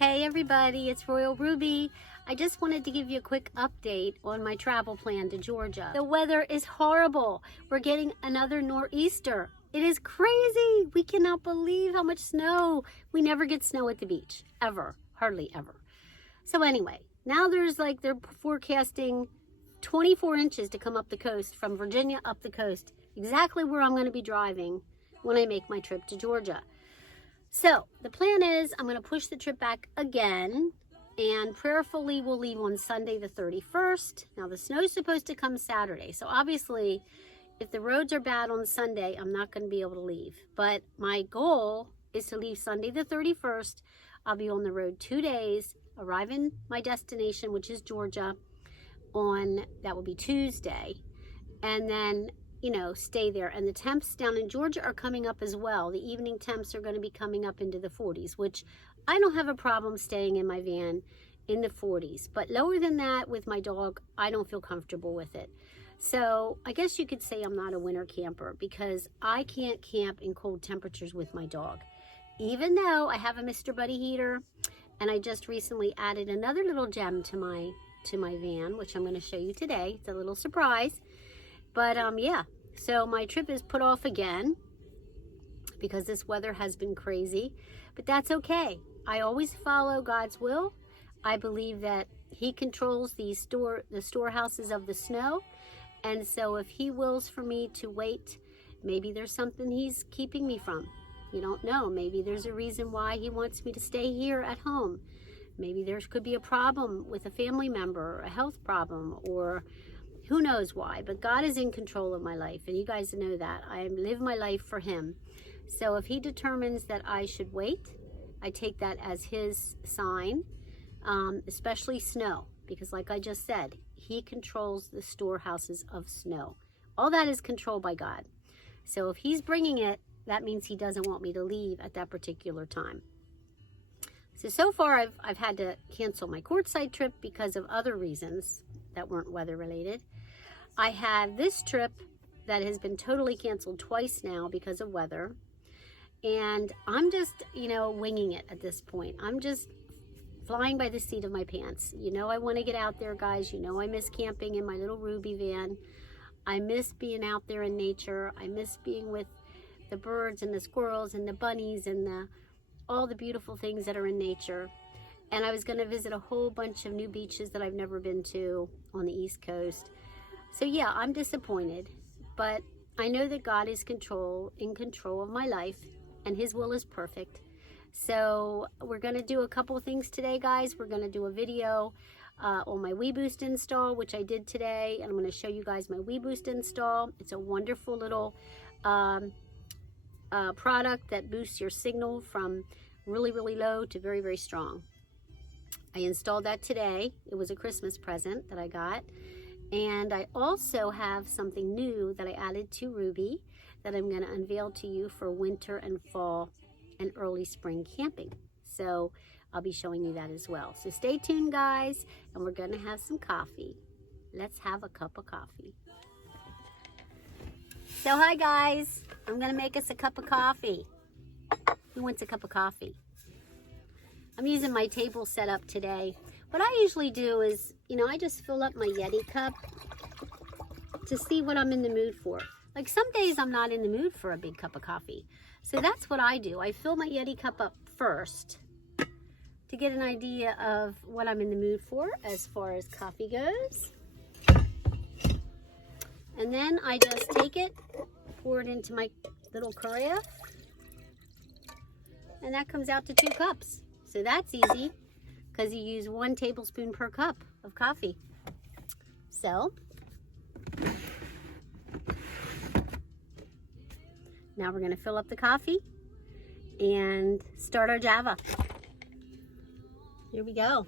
Hey everybody, it's Royal Ruby. I just wanted to give you a quick update on my travel plan to Georgia. The weather is horrible. We're getting another nor'easter. It is crazy. We cannot believe how much snow. We never get snow at the beach, ever, hardly ever. So anyway, now they're forecasting 24 inches to come up the coast, from Virginia up the coast, exactly where I'm going to be driving when I make my trip to Georgia. So the plan is I'm going to push the trip back again, and prayerfully we'll leave on Sunday the 31st. Now the snow's supposed to come Saturday, so obviously if the roads are bad on Sunday, I'm not going to be able to leave. But my goal is to leave Sunday the 31st. I'll be on the road 2 days, arrive in my destination, which is Georgia, that will be Tuesday, and then stay there. And the temps down in Georgia are coming up as well. The evening temps are going to be coming up into the 40s, which I don't have a problem staying in my van in the 40s. But lower than that with my dog, I don't feel comfortable with it. So I guess you could say I'm not a winter camper, because I can't camp in cold temperatures with my dog. Even though I have a Mr. Buddy heater, and I just recently added another little gem to my van, which I'm going to show you today. It's a little surprise. But yeah, so my trip is put off again because this weather has been crazy, but that's okay. I always follow God's will. I believe that He controls the storehouses of the snow, and so if He wills for me to wait, maybe there's something He's keeping me from. You don't know. Maybe there's a reason why He wants me to stay here at home. Maybe there could be a problem with a family member, a health problem, or who knows why, but God is in control of my life, and you guys know that. I live my life for Him. So if He determines that I should wait, I take that as His sign, especially snow, because like I just said, He controls the storehouses of snow. All that is controlled by God. So if He's bringing it, that means He doesn't want me to leave at that particular time. So far I've had to cancel my courtside trip because of other reasons that weren't weather related. I have this trip that has been totally canceled twice now because of weather. And I'm just, winging it at this point. I'm just flying by the seat of my pants. I want to get out there, guys. I miss camping in my little Ruby van. I miss being out there in nature. I miss being with the birds and the squirrels and the bunnies and all the beautiful things that are in nature. And I was going to visit a whole bunch of new beaches that I've never been to on the East Coast. So yeah, I'm disappointed, but I know that God is in control of my life, and His will is perfect. So we're going to do a couple of things today, guys. We're going to do a video on my WeBoost install, which I did today, and I'm going to show you guys my WeBoost install. It's a wonderful little product that boosts your signal from really, really low to very, very strong. I installed that today. It was a Christmas present that I got. And I also have something new that I added to Ruby that I'm going to unveil to you for winter and fall and early spring camping. So I'll be showing you that as well. So stay tuned, guys, and we're going to have some coffee. Let's have a cup of coffee. So hi, guys. I'm going to make us a cup of coffee. Who wants a cup of coffee? I'm using my table setup today. What I usually do is, I just fill up my Yeti cup to see what I'm in the mood for. Like some days I'm not in the mood for a big cup of coffee. So that's what I do. I fill my Yeti cup up first to get an idea of what I'm in the mood for as far as coffee goes. And then I just take it, pour it into my little carafe, and that comes out to 2 cups. So that's easy, because you use 1 tablespoon per cup of coffee. So now we're going to fill up the coffee and start our Java. Here we go.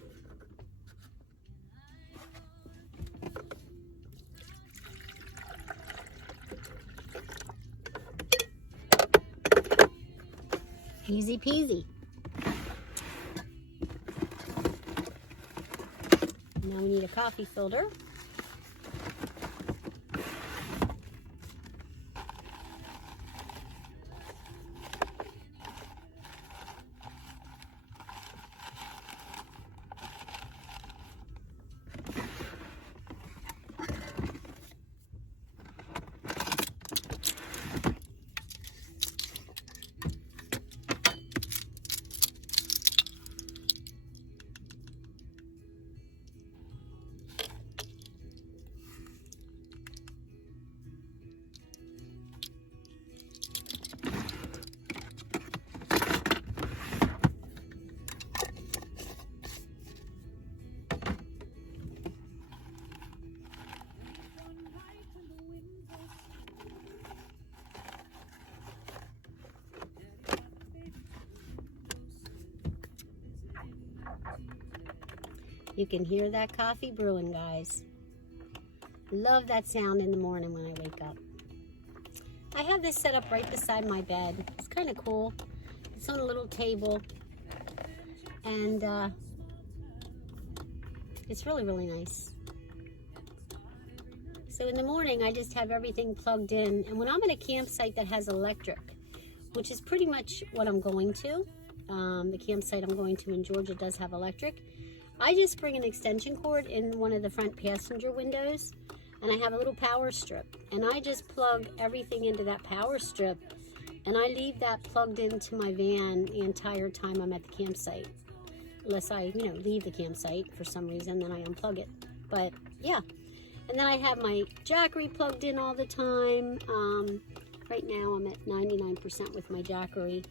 Easy peasy. Now we need a coffee filter. You can hear that coffee brewing, guys. Love that sound in the morning when I wake up. I have this set up right beside my bed. It's kind of cool. It's on a little table. And it's really, really nice. So in the morning, I just have everything plugged in. And when I'm at a campsite that has electric, which is pretty much what I'm going to, the campsite I'm going to in Georgia does have electric, I just bring an extension cord in one of the front passenger windows, and I have a little power strip, and I just plug everything into that power strip, and I leave that plugged into my van the entire time I'm at the campsite. Unless I, leave the campsite for some reason, then I unplug it. But yeah, and then I have my Jackery plugged in all the time. Right now I'm at 99% with my Jackery.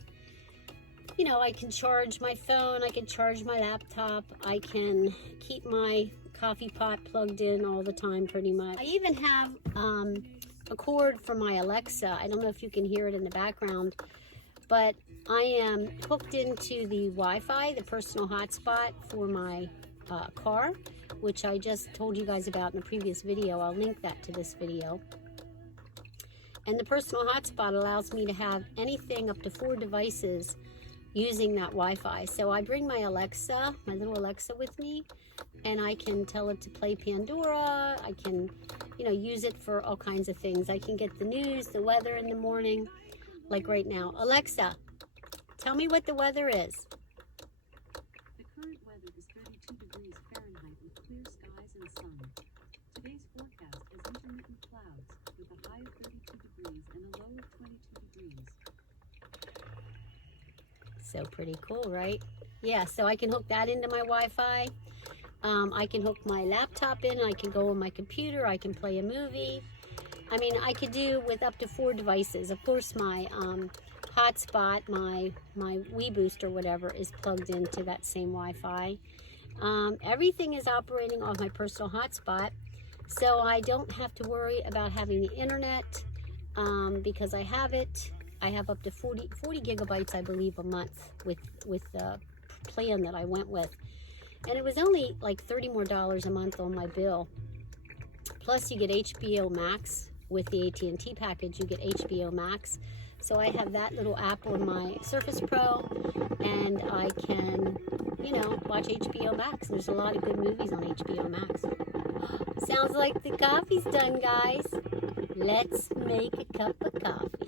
I can charge my phone, I can charge my laptop, I can keep my coffee pot plugged in all the time pretty much. I even have a cord for my Alexa. I don't know if you can hear it in the background, but I am hooked into the Wi-Fi, the personal hotspot for my car, which I just told you guys about in the previous video. I'll link that to this video. And the personal hotspot allows me to have anything up to 4 devices using that Wi-Fi. So I bring my Alexa, my little Alexa with me, and I can tell it to play Pandora. I can, use it for all kinds of things. I can get the news, the weather in the morning, like right now. Alexa, tell me what the weather is. The current weather is 32 degrees Fahrenheit with clear skies and sun. Today's forecast is intermittent clouds with a high of 32 degrees and a low of 22 degrees. So pretty cool, right? Yeah, so I can hook that into my Wi-Fi. I can hook my laptop in, I can go on my computer, I can play a movie. I mean, I could do with up to 4 devices. Of course, my hotspot, my WeBoost or whatever is plugged into that same Wi-Fi. Everything is operating off my personal hotspot, so I don't have to worry about having the internet because I have it. I have up to 40 gigabytes, I believe, a month with the plan that I went with. And it was only like $30 more a month on my bill. Plus you get HBO Max with the AT&T package. You get HBO Max. So I have that little app on my Surface Pro, and I can, watch HBO Max. There's a lot of good movies on HBO Max. Sounds like the coffee's done, guys. Let's make a cup of coffee.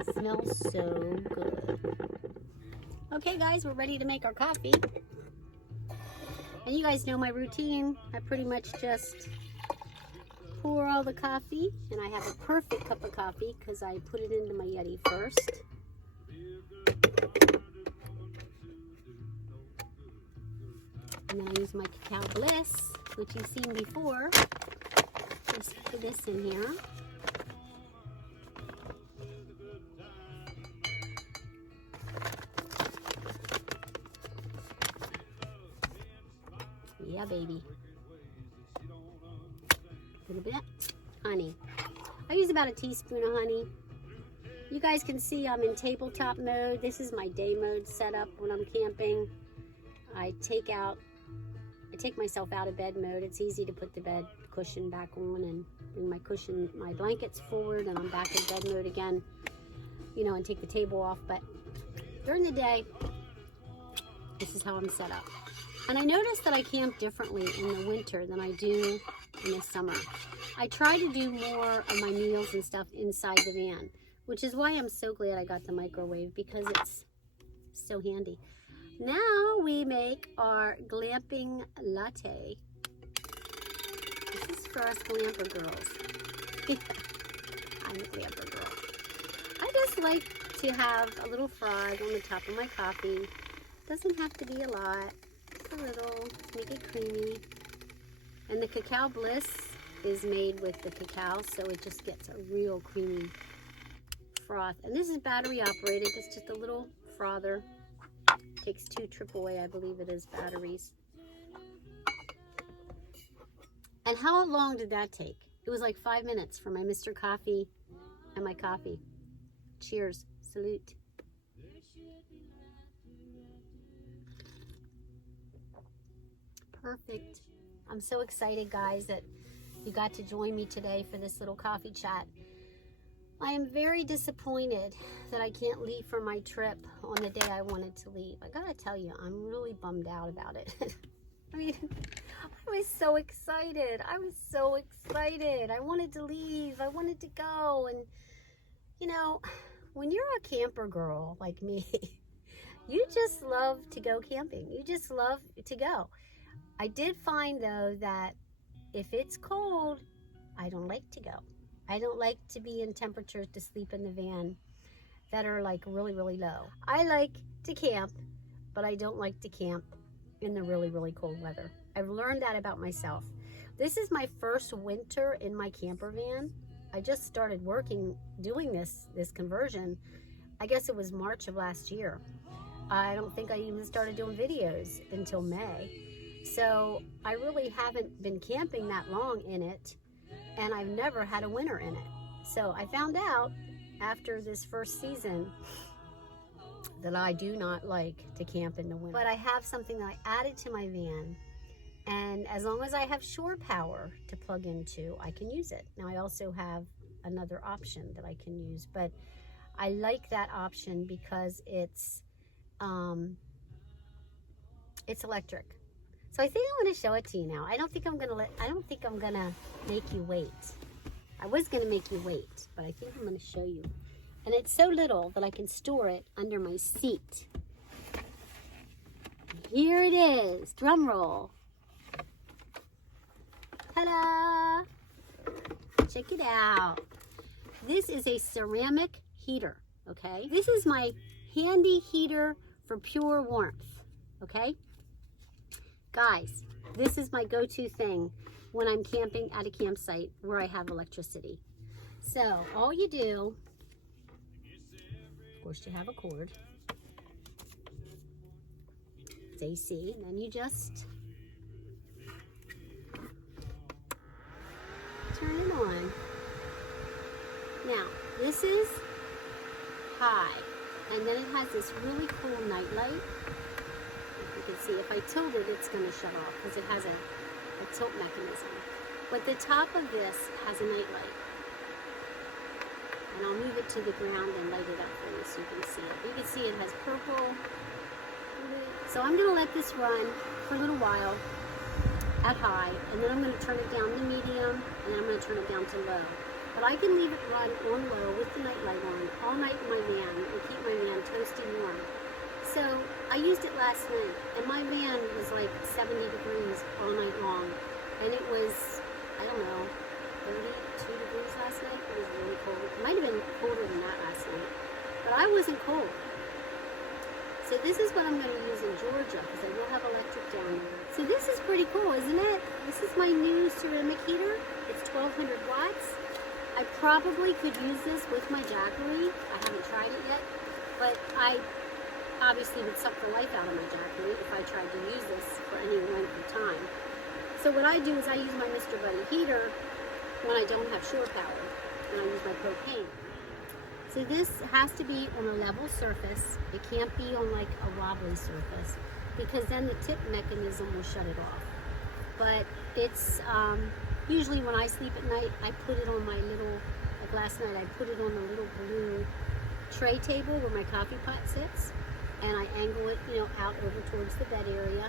It smells so good. Okay, guys, we're ready to make our coffee. And you guys know my routine. I pretty much just pour all the coffee, and I have a perfect cup of coffee because I put it into my Yeti first. And then I use my Cacao Bliss, which you've seen before. Just put this in here. Yeah, baby. A little bit honey. I use about a teaspoon of honey. You guys can see I'm in tabletop mode. This is my day mode setup when I'm camping. I take myself out of bed mode. It's easy to put the bed cushion back on and bring my blankets forward, and I'm back in bed mode again, and take the table off. But during the day, this is how I'm set up. And I noticed that I camp differently in the winter than I do in the summer. I try to do more of my meals and stuff inside the van, which is why I'm so glad I got the microwave, because it's so handy. Now we make our glamping latte. This is for us glamper girls. I'm a glamper girl. I just like to have a little frog on the top of my coffee. Doesn't have to be a lot. Just a little to make it creamy. And the Cacao Bliss is made with the cacao, so it just gets a real creamy froth. And this is battery operated. It's just a little frother. Takes 2 AAA, I believe it is, batteries. And how long did that take? It was like 5 minutes for my Mr. Coffee and my coffee. Cheers. Salute. Perfect. I'm so excited, guys, that you got to join me today for this little coffee chat. I am very disappointed that I can't leave for my trip on the day I wanted to leave. I gotta tell you, I'm really bummed out about it. I mean, I was so excited. I was so excited. I wanted to leave. I wanted to go. And, you know, when you're a camper girl like me, you just love to go camping. You just love to go. I did find, though, that if it's cold, I don't like to go. I don't like to be in temperatures to sleep in the van that are like really, really low. I like to camp, but I don't like to camp in the really, really cold weather. I've learned that about myself. This is my first winter in my camper van. I just started doing this conversion. I guess it was March of last year. I don't think I even started doing videos until May. So I really haven't been camping that long in it, and I've never had a winter in it. So I found out after this first season that I do not like to camp in the winter. But I have something that I added to my van, and as long as I have shore power to plug into, I can use it. Now I also have another option that I can use, but I like that option because it's electric. So I think I'm going to show it to you now. I don't think I'm gonna make you wait. I was going to make you wait, but I think I'm going to show you. And it's so little that I can store it under my seat. Here it is. Drum roll. Ta-da! Check it out. This is a ceramic heater, okay? This is my handy heater for pure warmth, okay? Guys, this is my go-to thing when I'm camping at a campsite where I have electricity. So all you do, of course you have a cord, it's AC, and then you just turn it on. Now, this is high, and then it has this really cool night light. You can see if I tilt it, it's going to shut off because it has a tilt mechanism. But the top of this has a night light. And I'll move it to the ground and light it up for you so you can see it. You can see it has purple. So I'm going to let this run for a little while at high, and then I'm going to turn it down to medium, and then I'm going to turn it down to low. But I can leave it run on low with the night light on all night in my van and keep my van toasty warm. So I used it last night, and my van was like 70 degrees all night long. And it was, I don't know, 32 degrees last night. It was really cold. It might have been colder than that last night, but I wasn't cold. So this is what I'm going to use in Georgia because I will have electric down there. So this is pretty cool, isn't it? This is my new ceramic heater. It's 1200 watts. I probably could use this with my Jackery. I haven't tried it yet, but I obviously would suck the life out of my Jackery if I tried to use this for any length of time. So what I do is I use my Mr. Buddy heater when I don't have shore power, and I use my propane. So this has to be on a level surface. It can't be on like a wobbly surface because then the tip mechanism will shut it off. But it's usually when I sleep at night, I put it on my little, like last night, I put it on the little blue tray table where my coffee pot sits, and I angle it, out over towards the bed area,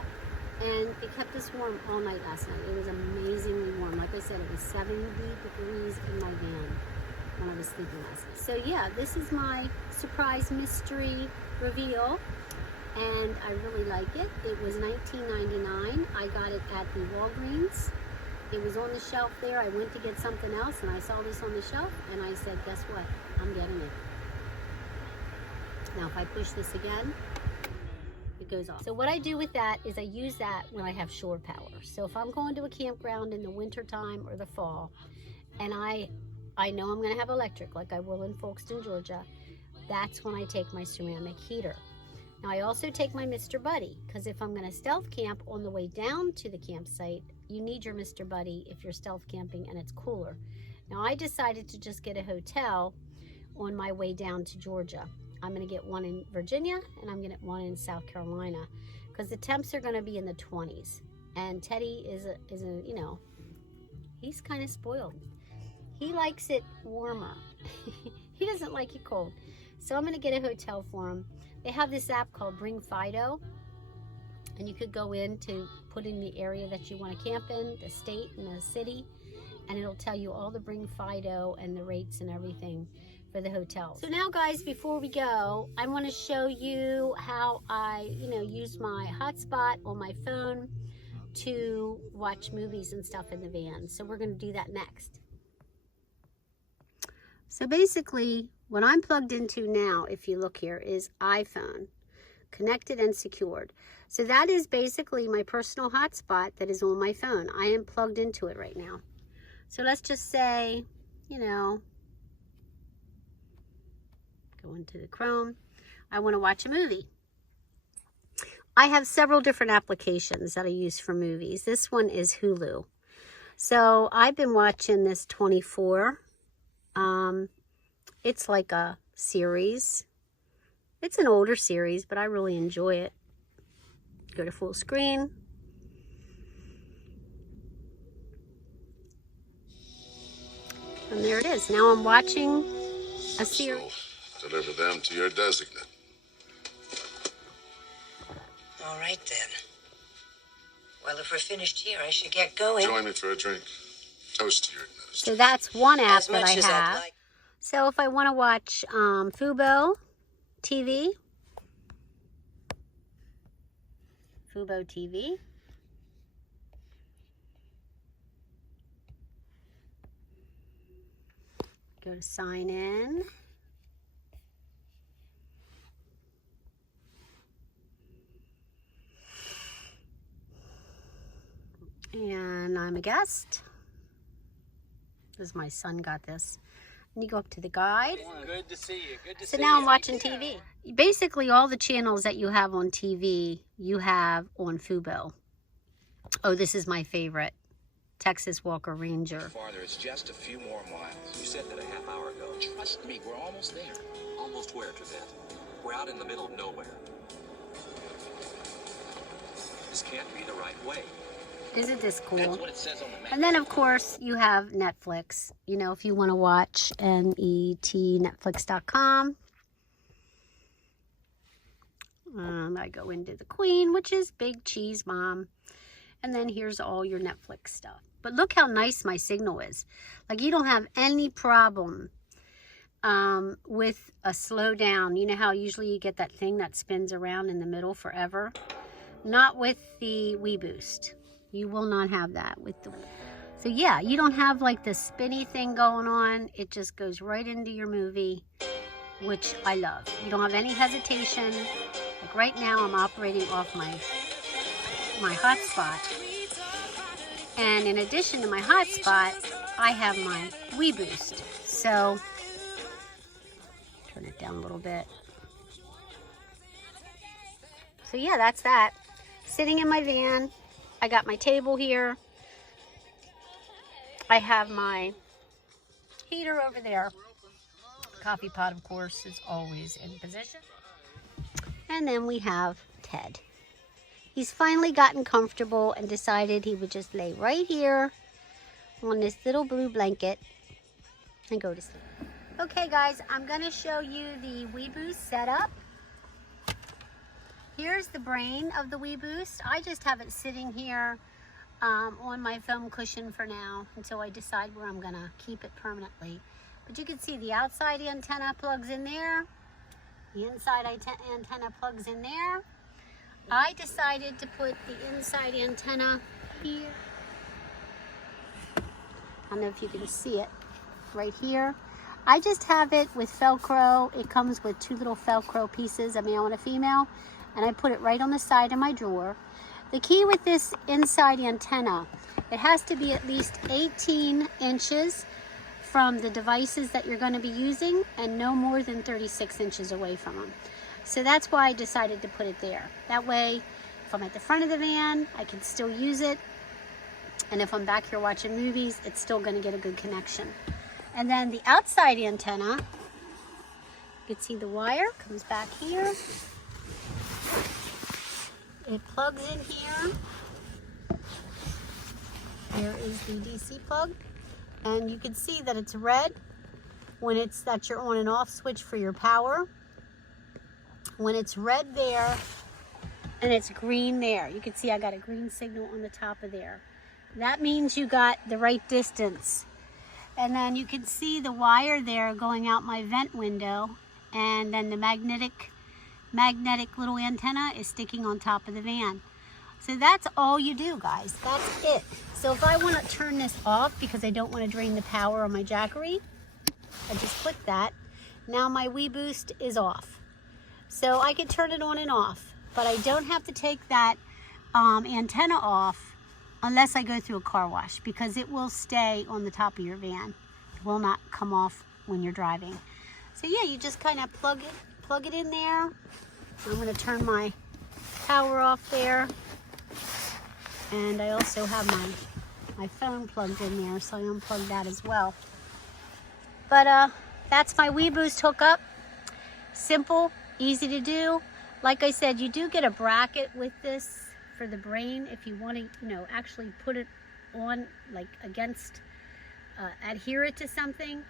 and it kept us warm all night last night. It was amazingly warm. Like I said, it was 70 degrees in my van when I was sleeping last night. So yeah, this is my surprise mystery reveal, and I really like it. It was $19.99. I got it at the Walgreens. It was on the shelf there. I went to get something else, and I saw this on the shelf, and I said, guess what? I'm getting it. Now, if I push this again, it goes off. So what I do with that is I use that when I have shore power. So if I'm going to a campground in the winter time or the fall, and I know I'm going to have electric like I will in Folkston, Georgia, that's when I take my ceramic heater. Now I also take my Mr. Buddy, because if I'm going to stealth camp on the way down to the campsite, you need your Mr. Buddy if you're stealth camping and it's cooler. Now I decided to just get a hotel on my way down to Georgia. I'm going to get one in Virginia, and I'm going to get one in South Carolina, because the temps are going to be in the 20s. And Teddy is a you know, he's kind of spoiled. He likes it warmer. He doesn't like it cold. So I'm going to get a hotel for him. They have this app called Bring Fido. And you could go in to put in the area that you want to camp in, the state and the city. And it'll tell you all the Bring Fido and the rates and everything for the hotel. So now guys, before we go, I want to show you how I, use my hotspot on my phone to watch movies and stuff in the van. So we're going to do that next. So basically, what I'm plugged into now, if you look here, is iPhone, connected and secured. So that is basically my personal hotspot that is on my phone. I am plugged into it right now. So let's just say, go into the Chrome. I want to watch a movie. I have several different applications that I use for movies. This one is Hulu. So I've been watching this 24. It's like a series. It's an older series, but I really enjoy it. Go to full screen. And there it is. Now I'm watching a series. So, deliver them to your designate. All right, then. Well, if we're finished here, I should get going. Join me for a drink. Toast to your administration. So that's one app As that much I as have. I'd like. So if I want to watch Fubo TV, go to sign in. And I'm a guest. Because my son got this. And you go up to the guide. Good to see you. Good to see So you. now I'm watching TV. Basically, all the channels that you have on TV, you have on Fubo. Oh, this is my favorite. Texas Walker Ranger. Farther, it's just a few more miles. You said that a half hour ago. Trust me, we're almost there. Almost where, Trevette? We're out in the middle of nowhere. This can't be the right way. Isn't this cool? That's what it says on the map. And then, of course, you have Netflix. If you want to watch netflix.com. I go into the Queen, which is Big Cheese Mom. And then here's all your Netflix stuff. But look how nice my signal is. Like, you don't have any problem with a slowdown. You know how usually you get that thing that spins around in the middle forever? Not with the WeBoost. You will not have that with the... So yeah, you don't have like the spinny thing going on. It just goes right into your movie, which I love. You don't have any hesitation. Like right now, I'm operating off my hotspot. And in addition to my hotspot, I have my WeBoost. So, turn it down a little bit. So yeah, that's that. Sitting in my van. I got my table here. I have my heater over there. Coffee pot, of course, is always in position. And then we have Ted. He's finally gotten comfortable and decided he would just lay right here on this little blue blanket and go to sleep. Okay, guys, I'm going to show you the WeBoost setup. Here's the brain of the WeBoost. I just have it sitting here on my foam cushion for now until I decide where I'm going to keep it permanently. But you can see the outside antenna plugs in there. The inside antenna plugs in there. I decided to put the inside antenna here. I don't know if you can see it right here. I just have it with Velcro. It comes with two little Velcro pieces, a male and a female. And I put it right on the side of my drawer. The key with this inside antenna, it has to be at least 18 inches from the devices that you're going to be using and no more than 36 inches away from them. So that's why I decided to put it there. That way, if I'm at the front of the van, I can still use it. And if I'm back here watching movies, it's still going to get a good connection. And then the outside antenna, you can see the wire comes back here. It plugs in here. Here is the DC plug, and you can see that it's red when that's your on and off switch for your power. When it's red there and it's green there, you can see I got a green signal on the top of there. That means you got the right distance. And then you can see the wire there going out my vent window, and then the magnetic little antenna is sticking on top of the van. So that's all you do, guys. That's it. So if I want to turn this off because I don't want to drain the power on my Jackery, I just click that. Now my WeBoost is off. So I can turn it on and off, but I don't have to take that antenna off unless I go through a car wash, because it will stay on the top of your van. It will not come off when you're driving. So yeah, you just kind of plug it in there. I'm going to turn my power off there. And I also have my phone plugged in there, so I unplugged that as well. But that's my WeBoost hookup. Simple, easy to do. Like I said, you do get a bracket with this for the brain if you want to, actually put it on, like against, adhere it to something.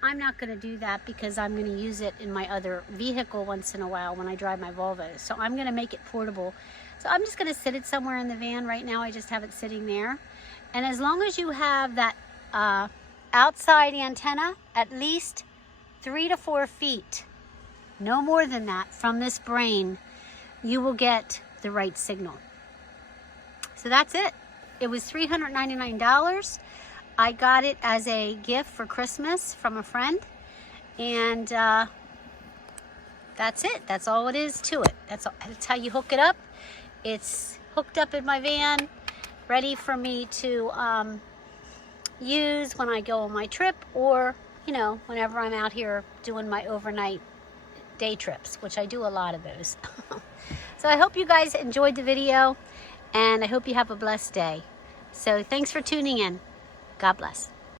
I'm not going to do that because I'm going to use it in my other vehicle once in a while when I drive my Volvo. So I'm going to make it portable. So I'm just going to sit it somewhere in the van. Right now I just have it sitting there. And as long as you have that outside antenna at least 3 to 4 feet, no more than that, from this brain, you will get the right signal. So that's it. It was $399. I got it as a gift for Christmas from a friend. And that's it. That's all it is to it. That's how you hook it up. It's hooked up in my van, ready for me to use when I go on my trip, or, whenever I'm out here doing my overnight day trips, which I do a lot of those. So I hope you guys enjoyed the video, and I hope you have a blessed day. So thanks for tuning in. God bless.